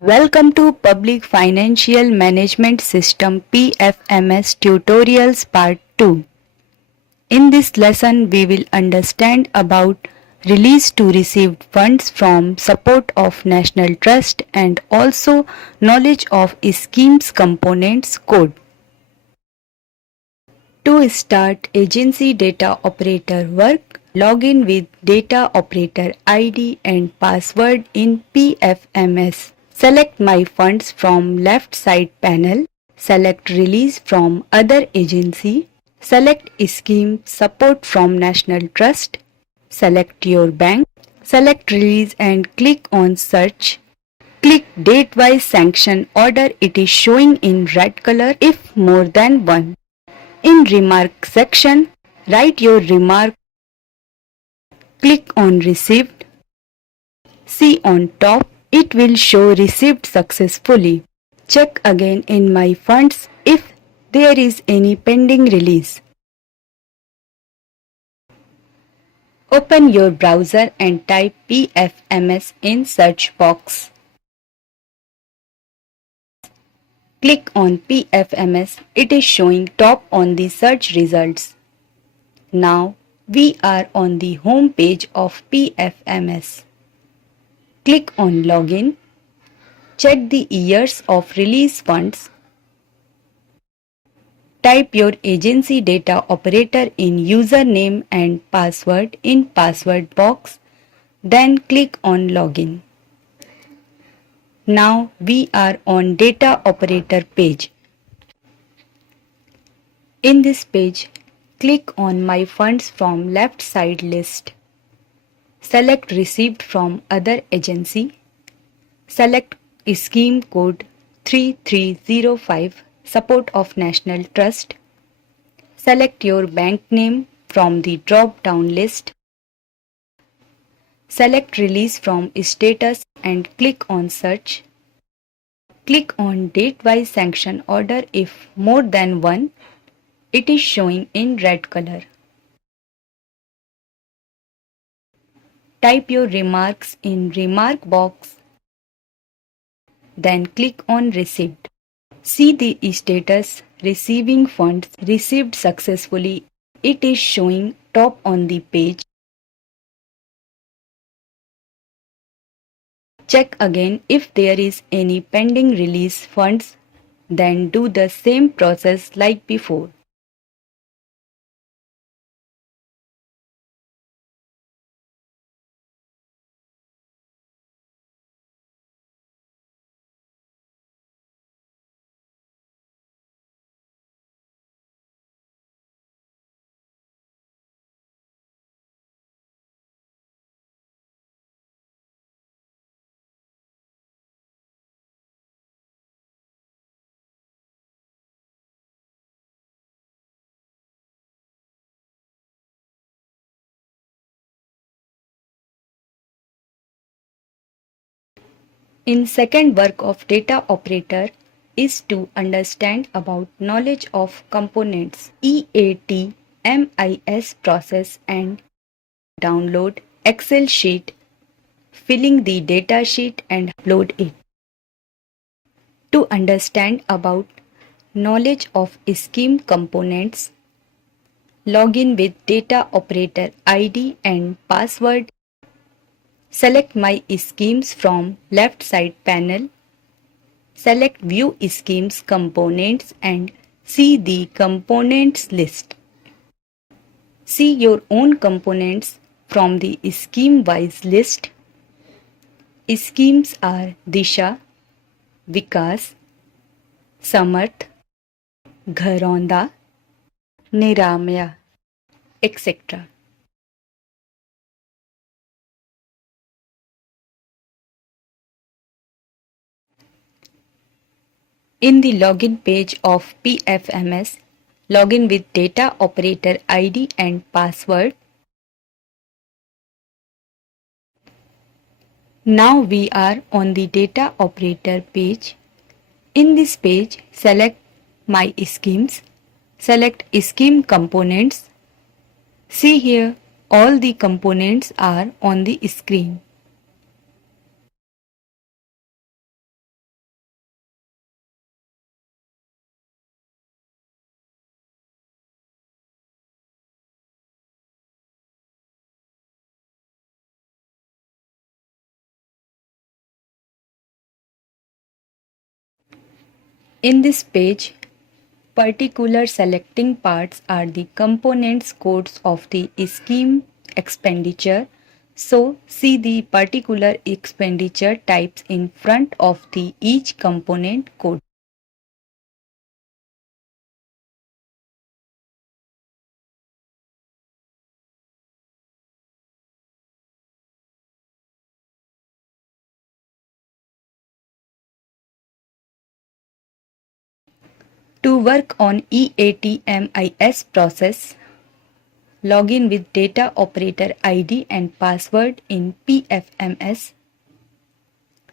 Welcome to Public Financial Management System PFMS Tutorials Part 2. In this lesson, we will understand about release to receive funds from support of National Trust and also knowledge of schemes components code. To start agency data operator work, log in with data operator ID and password in PFMS. Select My Funds from left side panel. Select Release from Other Agency. Select Scheme Support from National Trust. Select your bank. Select Release and click on Search. Click Date-wise Sanction Order. It is showing in red color if more than one. In Remark section, write your remark. Click on Received. See on top, it will show received successfully. Check again in My Funds if there is any pending release. Open your browser and type PFMS in search box. Click on PFMS. It is showing top on the search results. Now we are on the home page of PFMS. Click on Login. Check the years of release funds. Type your agency data operator in username and password in password box. Then click on Login. Now we are on data operator page. In this page, click on My Funds from left side list. Select Received from Other Agency. Select Scheme Code 3305 Support of National Trust. Select your bank name from the drop-down list. Select Release from Status and click on Search. Click on Date-wise Sanction Order if more than one. It is showing in red color. Type your remarks in remark box. Then click on Received. See the status Receiving funds received successfully. It is showing top on the page. Check again if there is any pending release funds. Then do the same process like before. In second work of data operator is to understand about knowledge of components EAT-MIS process and download Excel sheet, filling the data sheet and upload it. To understand about knowledge of scheme components, log in with data operator ID and password. Select My Schemes from left side panel. Select View Schemes Components and see the components list. See your own components from the scheme-wise list. Schemes are Disha, Vikas, Samarth, Gharonda, Niramya, etc. In the login page of PFMS, login with data operator ID and password. Now we are on the data operator page. In this page, select My Schemes, select Scheme Components. See here, all the components are on the screen. In this page, particular selecting parts are the components codes of the scheme expenditure. So, see the particular expenditure types in front of the each component code. To work on EATMIS process, log in with data operator ID and password in PFMS.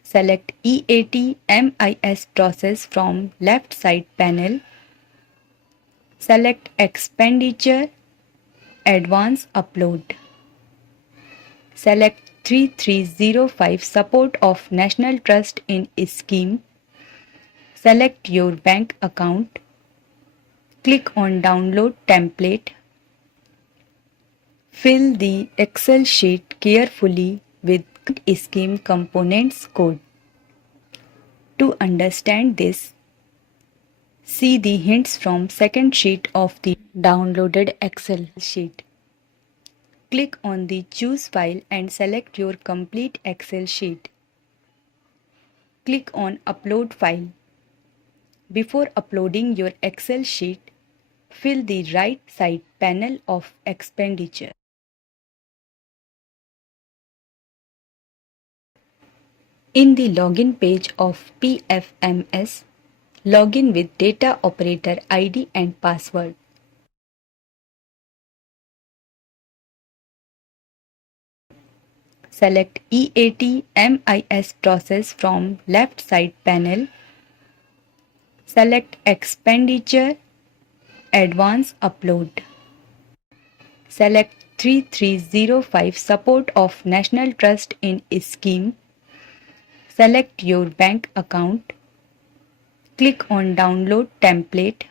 Select EATMIS process from left side panel. Select expenditure, advance upload. Select 3305 support of National Trust in scheme. Select your bank account. Click on download template. Fill the Excel sheet carefully with scheme components code. To understand this, see the hints from second sheet of the downloaded Excel sheet. Click on the Choose File and select your complete Excel sheet. Click on Upload File. Before uploading your Excel sheet, fill the right side panel of expenditure. In the login page of PFMS, login with data operator ID and password. Select EATMIS process from left side panel. Select expenditure, advance upload. Select 3305 support of National Trust in scheme. Select your bank account. Click on download template.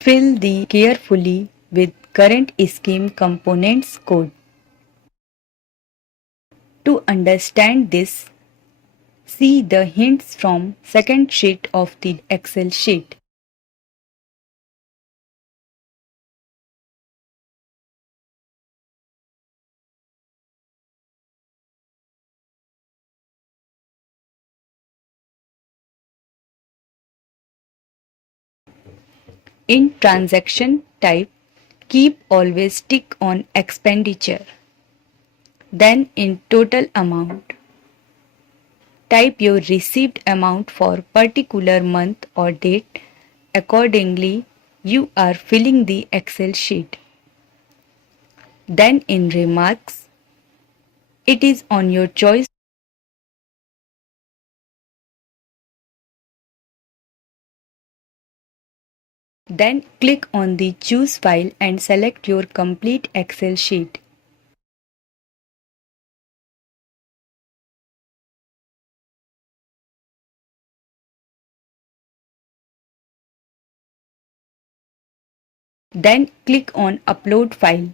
Fill the carefully with current scheme components code. To understand this, see the hints from second sheet of the Excel sheet. In transaction type, keep always tick on expenditure. Then in total amount, type your received amount for particular month or date. Accordingly, you are filling the Excel sheet. Then in remarks, it is on your choice. Then click on the Choose File and select your complete Excel sheet. Then click on Upload File.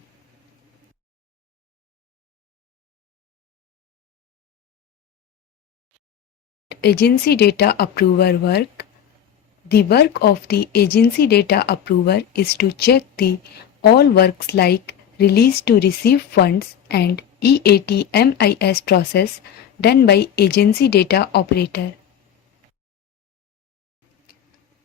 Agency Data Approver work. The work of the Agency Data Approver is to check the all works like release to receive funds and EATMIS process done by Agency Data Operator.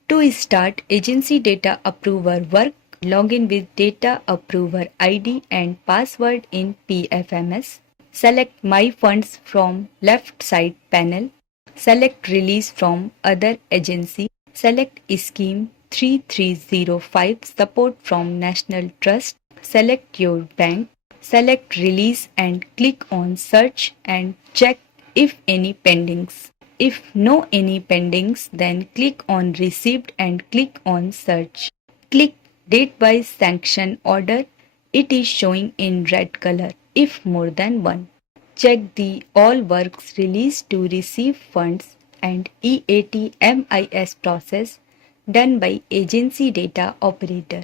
To start Agency Data Approver work, log in with Data Approver ID and password in PFMS. Select My Funds from left side panel. Select Release from Other Agency. Select Scheme 3305 Support from National Trust. Select your bank. Select Release and click on Search and check if any pendings. If no any pendings, then click on Received and click on Search. Click Date by Sanction Order. It is showing in red color if more than one. Check the All Works Release to Receive Funds and EATMIS process done by Agency Data Operator.